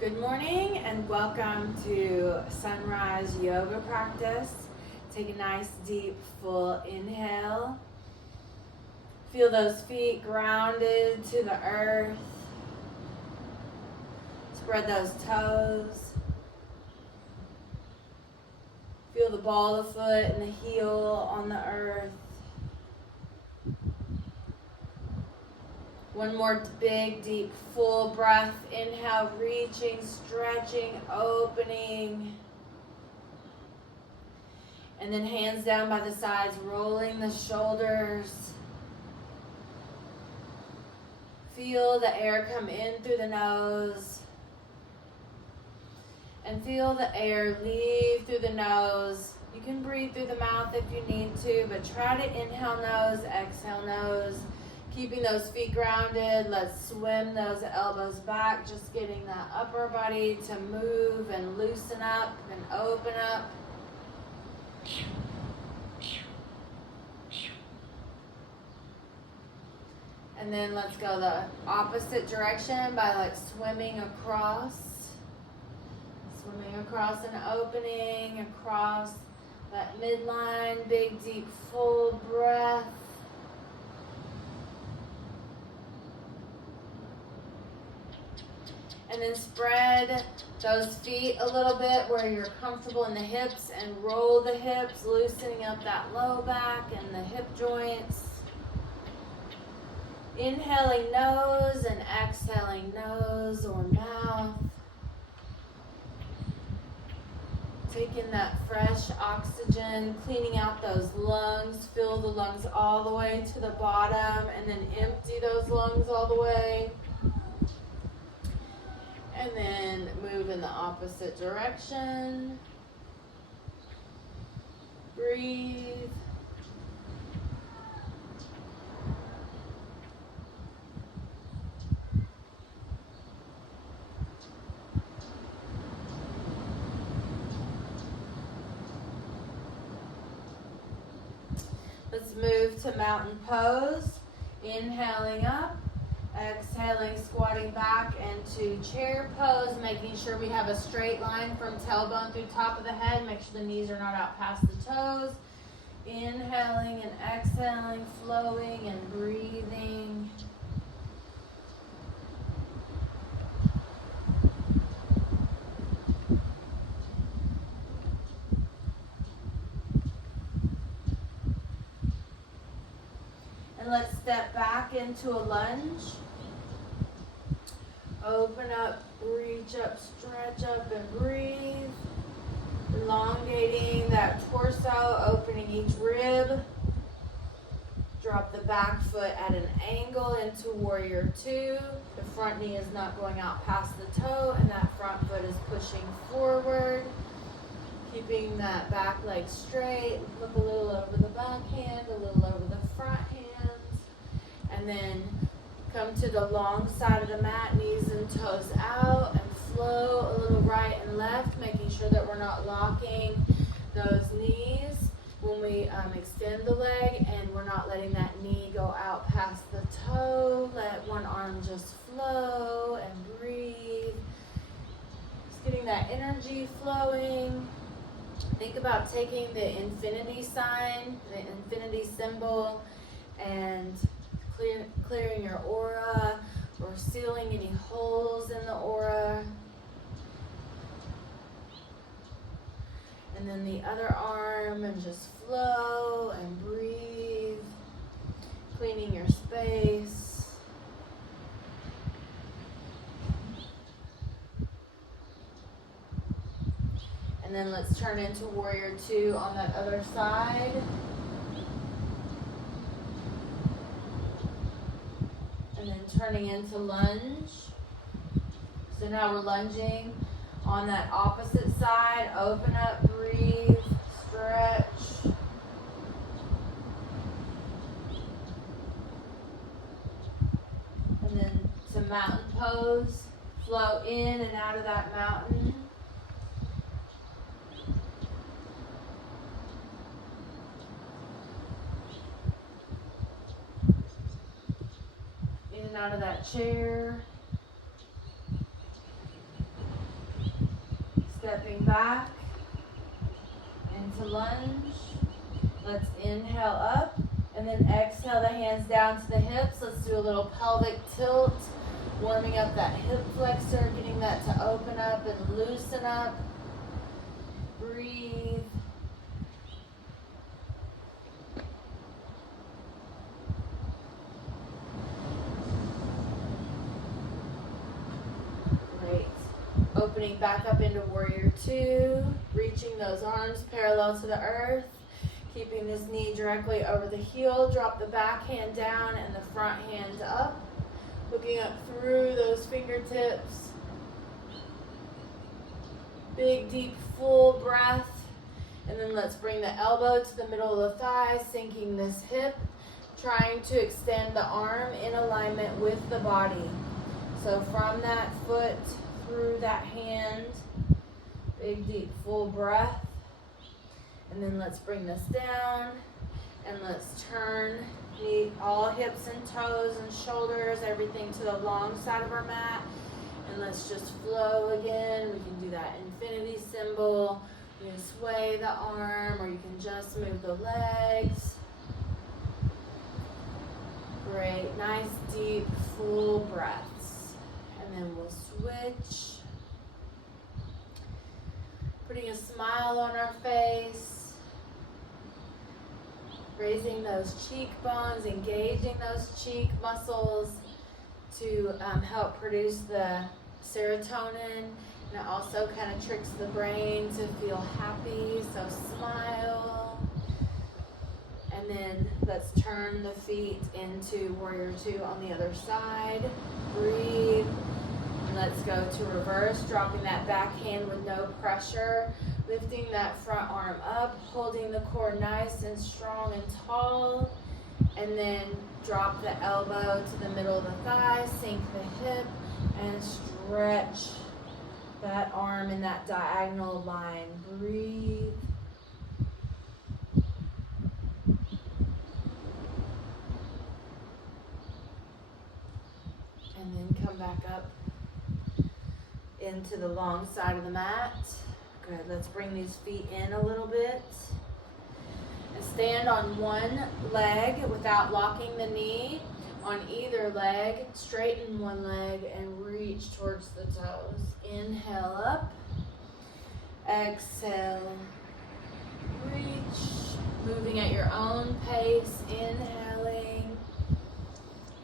Good morning and welcome to Sunrise Yoga practice. Take a nice deep full inhale. Feel those feet grounded to the earth. Spread those toes. Feel the ball of the foot and the heel on the earth. One more big, deep, full breath. Inhale, reaching, stretching, opening. And then hands down by the sides, rolling the shoulders. Feel the air come in through the nose. And feel the air leave through the nose. You can breathe through the mouth if you need to, but try to inhale nose, exhale nose. Keeping those feet grounded. Let's swim those elbows back. Just getting that upper body to move and loosen up and open up. And then let's go the opposite direction by swimming across. Swimming across and opening across that midline. Big, deep, full breath. And then spread those feet a little bit where you're comfortable in the hips and roll the hips, loosening up that low back and the hip joints. Inhaling nose and exhaling nose or mouth. Taking that fresh oxygen, cleaning out those lungs. Fill the lungs all the way to the bottom and then empty those lungs all the way. And then move in the opposite direction. Breathe. Let's move to mountain pose. Inhaling up. Exhaling, squatting back into chair pose, making sure we have a straight line from tailbone through top of the head. Make sure the knees are not out past the toes. Inhaling and exhaling, flowing and breathing. And let's step back into a lunge. Open up, reach up, stretch up, and breathe. Elongating that torso, opening each rib. Drop the back foot at an angle into warrior two. The front knee is not going out past the toe, and that front foot is pushing forward. Keeping that back leg straight. Look a little over the back hand, a little over the front hands. And then come to the long side of the mat, knees and toes out, and flow a little right and left, making sure that we're not locking those knees when we extend the leg, and we're not letting that knee go out past the toe. Let one arm just flow and breathe. Just getting that energy flowing. Think about taking the infinity sign, the infinity symbol, and clearing your aura or sealing any holes in the aura. And then the other arm, and just flow and breathe, cleaning your space. And then let's turn into warrior two on that other side. And then turning into lunge. So now we're lunging on that opposite side. Open up, breathe, stretch. And then to mountain pose. Flow in and out of that mountain. In and out of that chair. Stepping back into lunge. Let's inhale up and then exhale the hands down to the hips. Let's do a little pelvic tilt, warming up that hip flexor, getting that to open up and loosen up. Breathe. Great. Opening back up into warrior two, reaching those arms parallel to the earth, keeping this knee directly over the heel. Drop the back hand down and the front hand up, looking up through those fingertips. Big, deep, full breath. And then let's bring the elbow to the middle of the thigh, sinking this hip, trying to extend the arm in alignment with the body. So from that foot through that hand, big, deep, full breath. And then let's bring this down and let's turn all hips and toes and shoulders, everything to the long side of our mat. And let's just flow again. We can do that infinity symbol. You can sway the arm or you can just move the legs. Great, nice, deep, full breaths. And then we'll switch. Putting a smile on our face. Raising those cheekbones, engaging those cheek muscles to help produce the serotonin. And it also kind of tricks the brain to feel happy, so smile. And then let's turn the feet into warrior two on the other side. Breathe. And let's go to reverse, dropping that back hand with no pressure. Lifting that front arm up, holding the core nice and strong and tall. And then drop the elbow to the middle of the thigh, sink the hip, and stretch that arm in that diagonal line. Breathe. And then come back up into the long side of the mat. Good, let's bring these feet in a little bit. And stand on one leg without locking the knee. On either leg, straighten one leg and reach towards the toes. Inhale up. Exhale. Reach. Moving at your own pace. Inhaling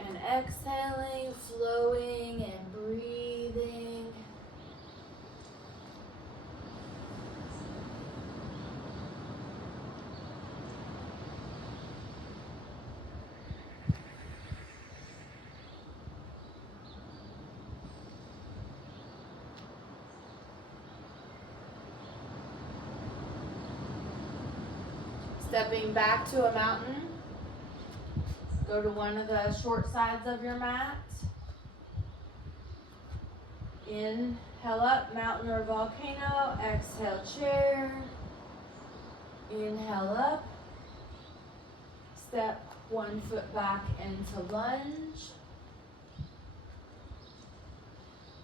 and exhaling. Flowing and breathing. Stepping back to a mountain. Go to one of the short sides of your mat. Inhale up, mountain or volcano. Exhale, chair. Inhale up. Step one foot back into lunge.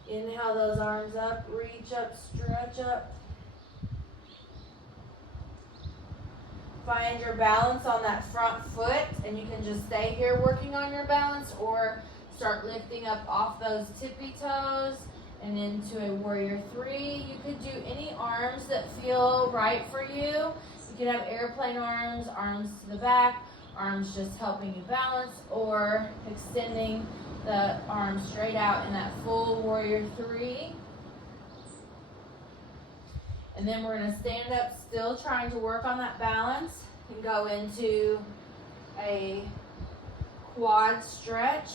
Inhale those arms up, reach up, stretch up. Find your balance on that front foot, and you can just stay here working on your balance or start lifting up off those tippy toes and into a warrior three. You could do any arms that feel right for you. You could have airplane arms, arms to the back, arms just helping you balance, or extending the arms straight out in that full warrior three. And then we're going to stand up still, trying to work on that balance, and go into a quad stretch,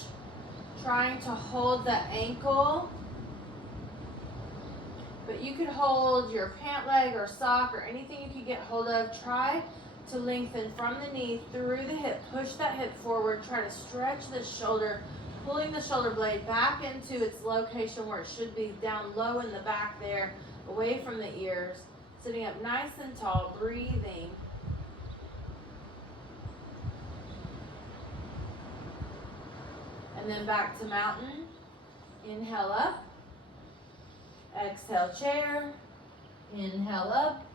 trying to hold the ankle. But you could hold your pant leg or sock or anything you could get hold of. Try to lengthen from the knee through the hip. Push that hip forward. Try to stretch the shoulder, pulling the shoulder blade back into its location where it should be, down low in the back there, away from the ears. Sitting up nice and tall, breathing. And then back to mountain. Inhale up. Exhale, chair. Inhale up.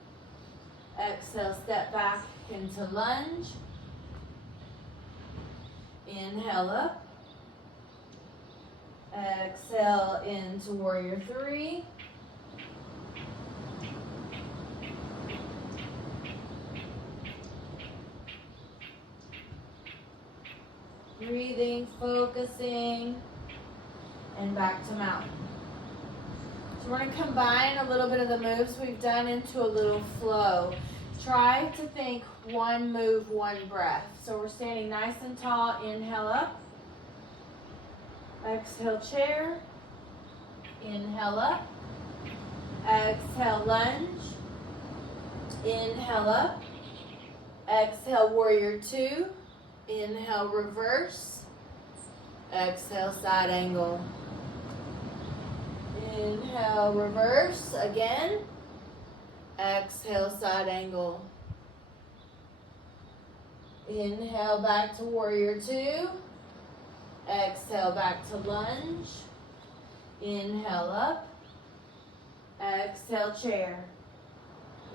Exhale, step back into lunge. Inhale up. Exhale into warrior three. Breathing, focusing, and back to mountain. So we're going to combine a little bit of the moves we've done into a little flow. Try to think one move, one breath. So we're standing nice and tall. Inhale up. Exhale, chair. Inhale up. Exhale, lunge. Inhale up. Exhale, warrior two. Inhale, reverse. Exhale, side angle. Inhale, reverse again. Exhale, side angle. Inhale, back to warrior two. Exhale, back to lunge. Inhale up. Exhale, chair.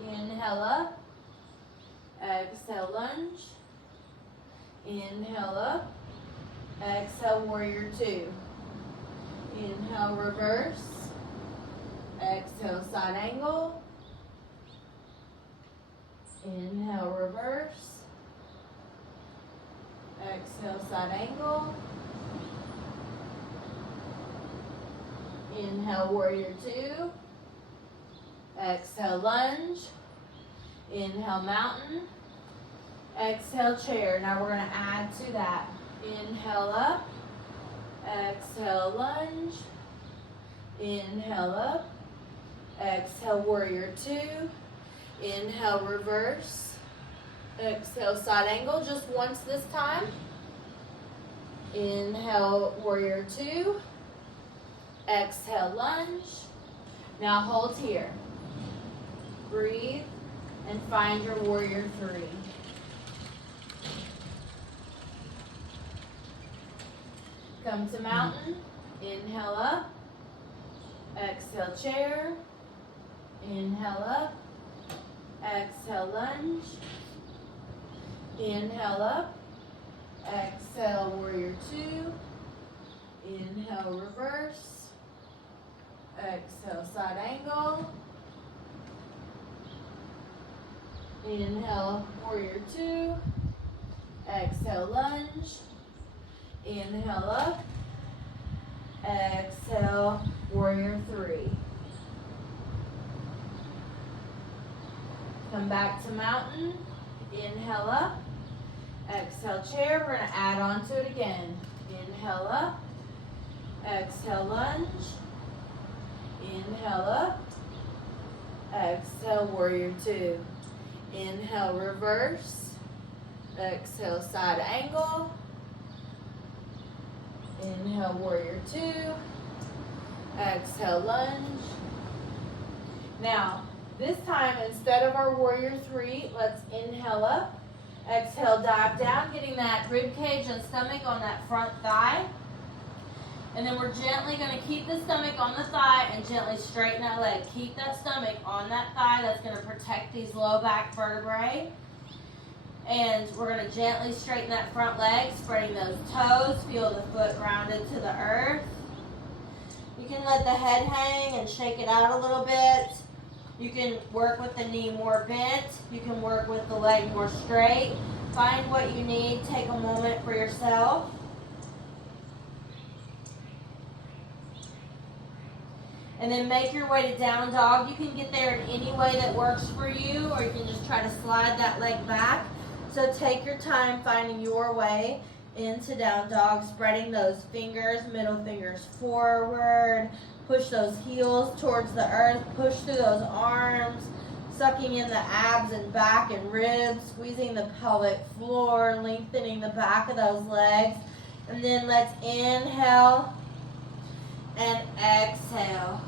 Inhale up. Exhale, lunge. Inhale up. Exhale, warrior two. Inhale, reverse. Exhale, side angle. Inhale, reverse. Exhale, side angle. Inhale, warrior two. Exhale, lunge. Inhale, mountain. Exhale, chair. Now we're going to add to that. Inhale up. Exhale, lunge. Inhale up. Exhale, warrior two. Inhale, reverse. Exhale, side angle. Just once this time. Inhale, warrior two. Exhale, lunge. Now hold here. Breathe and find your warrior three. Come to mountain. Inhale up. Exhale, chair. Inhale up. Exhale, lunge. Inhale up. Exhale, warrior two. Inhale, reverse. Exhale, side angle. Inhale, warrior two. Exhale, lunge. Inhale up. Exhale, warrior three. Come back to mountain. Inhale up. Exhale, chair. We're going to add on to it again. Inhale up. Exhale, lunge. Inhale up. Exhale, warrior two. Inhale, reverse. Exhale, side angle. Inhale, warrior two. Exhale, lunge. Now, this time, instead of our warrior three, let's inhale up. Exhale, dive down, getting that rib cage and stomach on that front thigh. And then we're gently going to keep the stomach on the thigh and gently straighten that leg. Keep that stomach on that thigh. That's going to protect these low back vertebrae. And we're going to gently straighten that front leg, spreading those toes. Feel the foot grounded to the earth. You can let the head hang and shake it out a little bit. You can work with the knee more bent. You can work with the leg more straight. Find what you need. Take a moment for yourself. And then make your way to down dog. You can get there in any way that works for you, or you can just try to slide that leg back. So take your time finding your way into down dog, spreading those fingers, middle fingers forward. Push those heels towards the earth. Push through those arms, sucking in the abs and back and ribs, squeezing the pelvic floor, lengthening the back of those legs. And then let's inhale and exhale.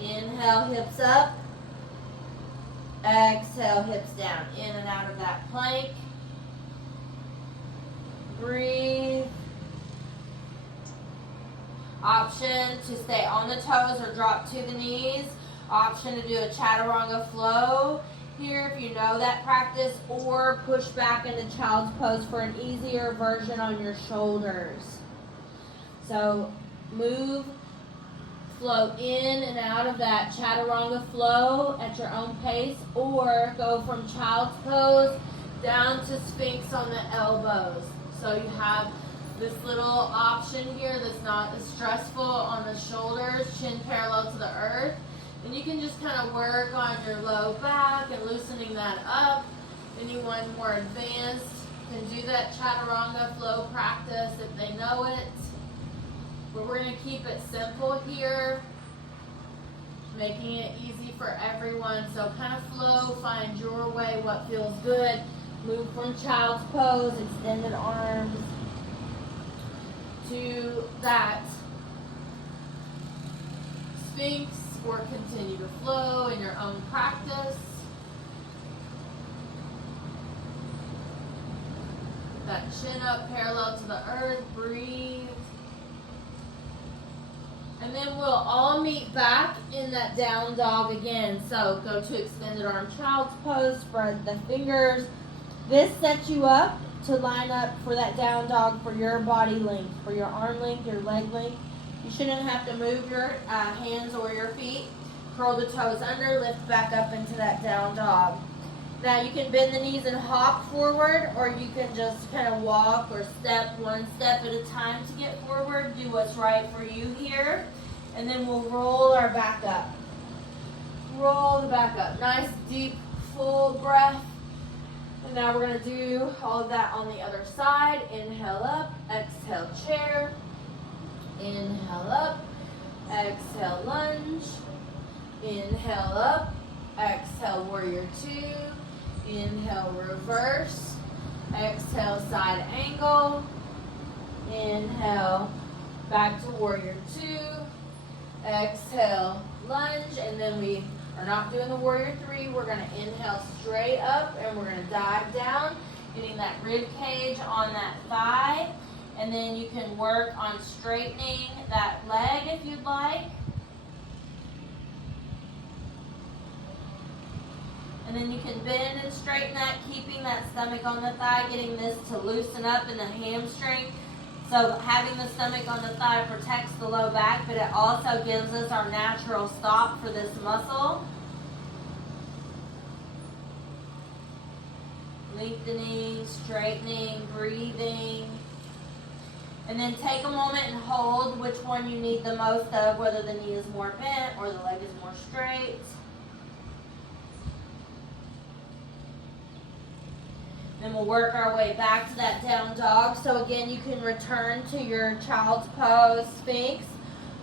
Inhale, hips up. Exhale, hips down. In and out of that plank. Breathe. Option to stay on the toes or drop to the knees. Option to do a chaturanga flow here if you know that practice, or push back into child's pose for an easier version on your shoulders. So move, flow in and out of that chaturanga flow at your own pace, or go from child's pose down to Sphinx on the elbows. So you have this little option here that's not as stressful on the shoulders, chin parallel to the earth. And you can just kind of work on your low back and loosening that up. Anyone more advanced can do that chaturanga flow practice if they know it. But we're going to keep it simple here, making it easy for everyone. So kind of flow, find your way, what feels good. Move from child's pose, extended arms, to that Sphinx, or continue to flow in your own practice. That chin up parallel to the earth, breathe. And then we'll all meet back in that down dog again. So go to extended arm child's pose, spread the fingers. This sets you up to line up for that down dog for your body length, for your arm length, your leg length. You shouldn't have to move your hands or your feet. Curl the toes under, lift back up into that down dog. Now you can bend the knees and hop forward, or you can just kind of walk or step one step at a time to get forward. Do what's right for you here. And then we'll roll our back up. Roll the back up. Nice, deep, full breath. And now we're going to do all of that on the other side. Inhale up, exhale chair. Inhale up, exhale lunge. Inhale up, exhale warrior two. Inhale reverse. Exhale side angle. Inhale back to warrior two. Exhale lunge, and then we are not doing the warrior three. We're going to inhale straight up, and we're going to dive down, getting that rib cage on that thigh. And then you can work on straightening that leg if you'd like. And then you can bend and straighten that, keeping that stomach on the thigh, getting this to loosen up in the hamstring. So having the stomach on the thigh protects the low back, but it also gives us our natural stop for this muscle. Lengthening, straightening, breathing. And then take a moment and hold which one you need the most of, whether the knee is more bent or the leg is more straight. Then we'll work our way back to that down dog. So again, you can return to your child's pose, Sphinx,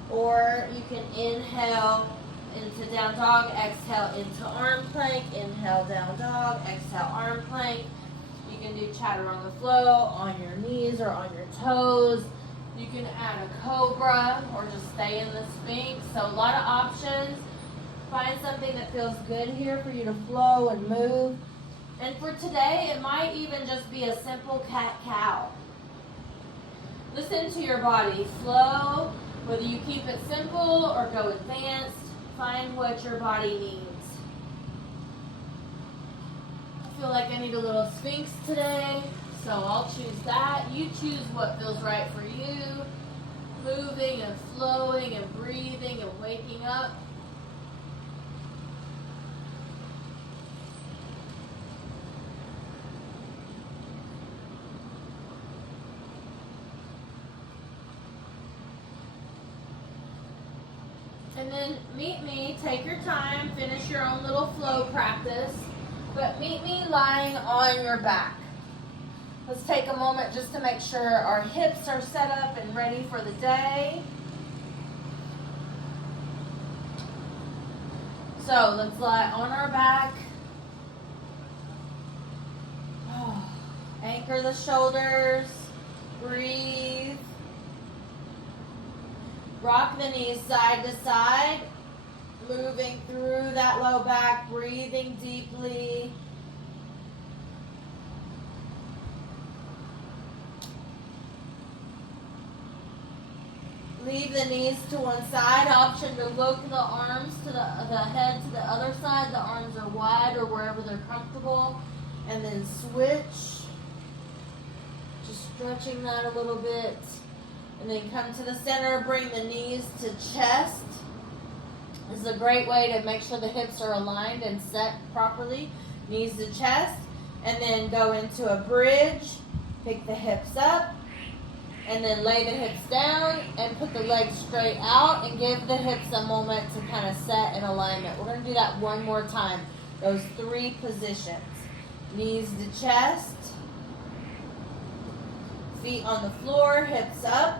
or you can inhale into down dog, exhale into arm plank, inhale down dog, exhale arm plank. You can do chaturanga flow on your knees or on your toes. You can add a cobra or just stay in the Sphinx. So a lot of options. Find something that feels good here for you to flow and move. And for today, it might even just be a simple cat-cow. Listen to your body. Flow, whether you keep it simple or go advanced, find what your body needs. I feel like I need a little Sphinx today, so I'll choose that. You choose what feels right for you. Moving and flowing and breathing and waking up. And then meet me, take your time, finish your own little flow practice, but meet me lying on your back. Let's take a moment just to make sure our hips are set up and ready for the day. So let's lie on our back. Anchor the shoulders, breathe. Rock the knees side to side, moving through that low back, breathing deeply. Leave the knees to one side. Option to look the arms to the head to the other side. The arms are wide or wherever they're comfortable. And then switch. Just stretching that a little bit. And then come to the center. Bring the knees to chest. This is a great way to make sure the hips are aligned and set properly. Knees to chest. And then go into a bridge. Pick the hips up. And then lay the hips down and put the legs straight out and give the hips a moment to kind of set in alignment. We're going to do that one more time. Those 3 positions. Knees to chest. Feet on the floor, hips up.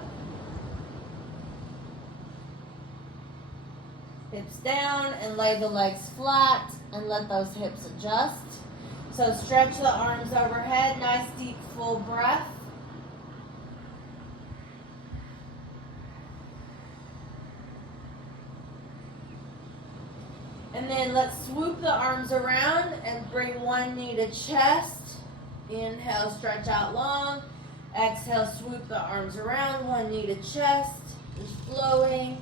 Hips down and lay the legs flat and let those hips adjust. So stretch the arms overhead. Nice deep full breath. And then let's swoop the arms around and bring one knee to chest. Inhale, stretch out long. Exhale, swoop the arms around, one knee to chest. Just flowing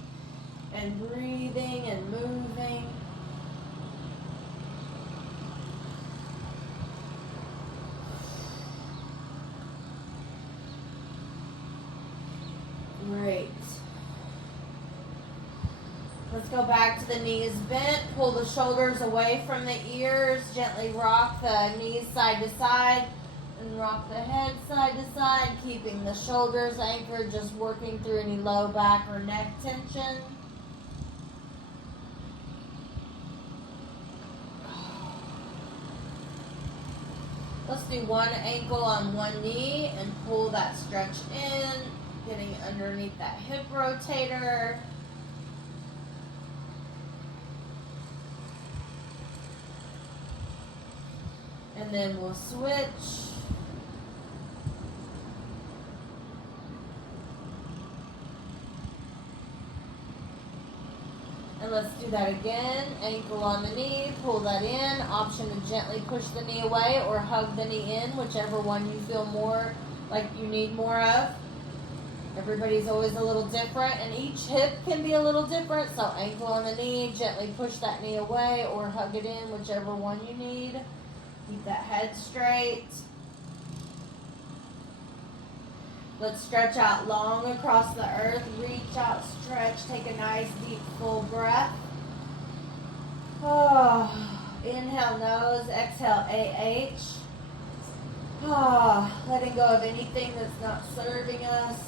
and breathing and moving. Great. Let's go back to the knees bent. Pull the shoulders away from the ears. Gently rock the knees side to side. And rock the head side to side. Keeping the shoulders anchored. Just working through any low back or neck tension. Let's do one ankle on one knee and pull that stretch in. Getting underneath that hip rotator. And then we'll switch. And let's do that again. Ankle on the knee, pull that in. Option to gently push the knee away or hug the knee in, whichever one you feel more like you need more of. Everybody's always a little different, and each hip can be a little different. So ankle on the knee, gently push that knee away or hug it in, whichever one you need. Keep that head straight. Let's stretch out long across the earth. Reach out, stretch. Take a nice deep full breath. Oh, inhale nose, exhale AH. Oh, letting go of anything that's not serving us.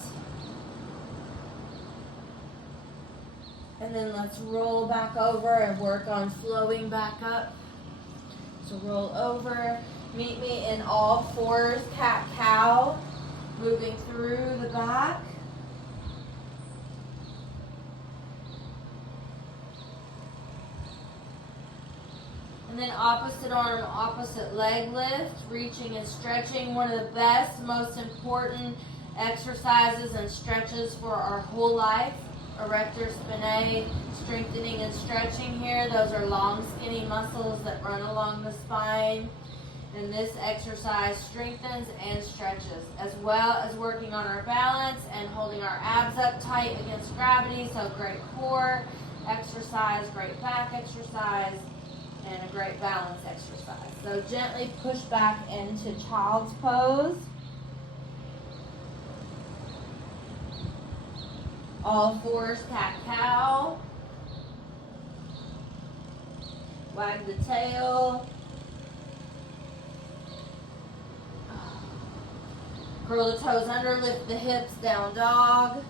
And then let's roll back over and work on flowing back up. So roll over. Meet me in all fours, cat-cow. Moving through the back. And then opposite arm, opposite leg lift. Reaching and stretching. One of the best, most important exercises and stretches for our whole life. Erector spinae, strengthening and stretching here. Those are long, skinny muscles that run along the spine. And this exercise strengthens and stretches, as well as working on our balance and holding our abs up tight against gravity. So great core exercise, great back exercise, and a great balance exercise. So gently push back into child's pose. All fours, cat-cow. Wag the tail. Curl the toes under, lift the hips, down dog.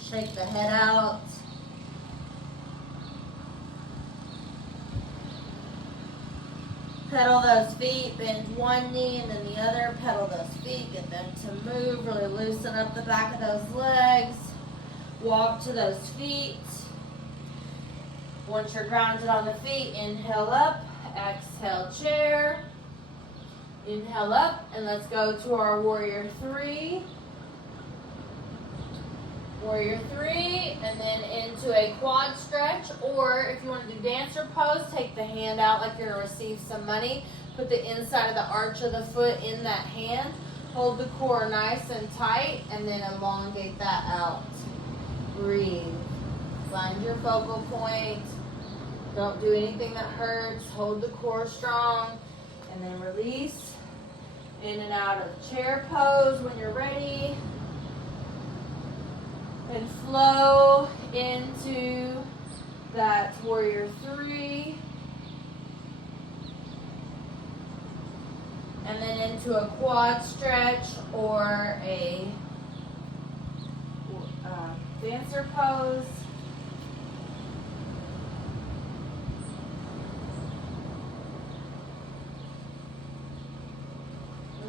Shake the head out. Pedal those feet, bend one knee and then the other. Pedal those feet, get them to move. Really loosen up the back of those legs. Walk to those feet. Once you're grounded on the feet, inhale up, exhale chair. Inhale up, and let's go to our warrior three. Warrior three, and then into a quad stretch, or if you want to do dancer pose, take the hand out like you're going to receive some money. Put the inside of the arch of the foot in that hand. Hold the core nice and tight and then elongate that out. Breathe. Find your focal point. Don't do anything that hurts. Hold the core strong and then release. In and out of chair pose when you're ready. And flow into that warrior 3. And then into a quad stretch or a dancer pose.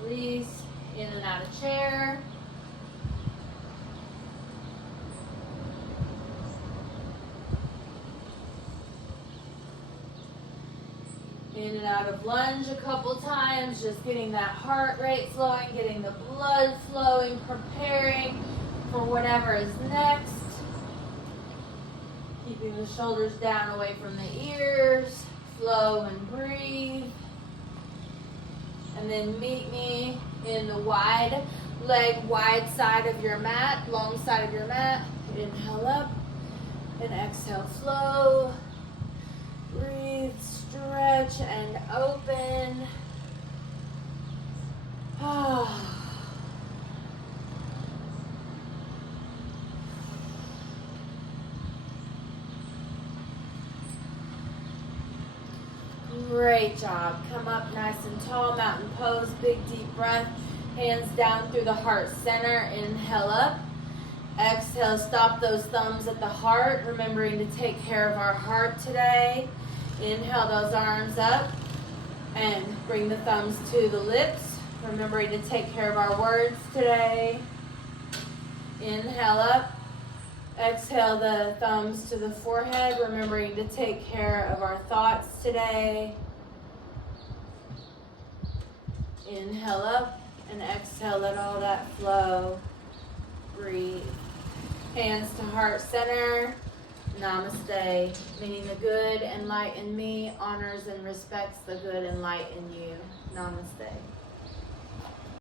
Release, in and out of chair. In and out of lunge a couple times, just getting that heart rate flowing, getting the blood flowing, preparing for whatever is next. Keeping the shoulders down away from the ears. Flow and breathe. And then meet me in the wide leg, wide side of your mat, long side of your mat. Inhale up and exhale, flow. Breathe, stretch and open. Great job. Come up nice and tall, mountain pose, big deep breath. Hands down through the heart center. Inhale up. Exhale, stop those thumbs at the heart, remembering to take care of our heart today. Inhale those arms up and bring the thumbs to the lips, remembering to take care of our words today. Inhale up. Exhale the thumbs to the forehead, remembering to take care of our thoughts today. Inhale up and exhale, let all that flow. Breathe. Hands to heart center. Namaste. Meaning the good and light in me honors and respects the good and light in you. Namaste.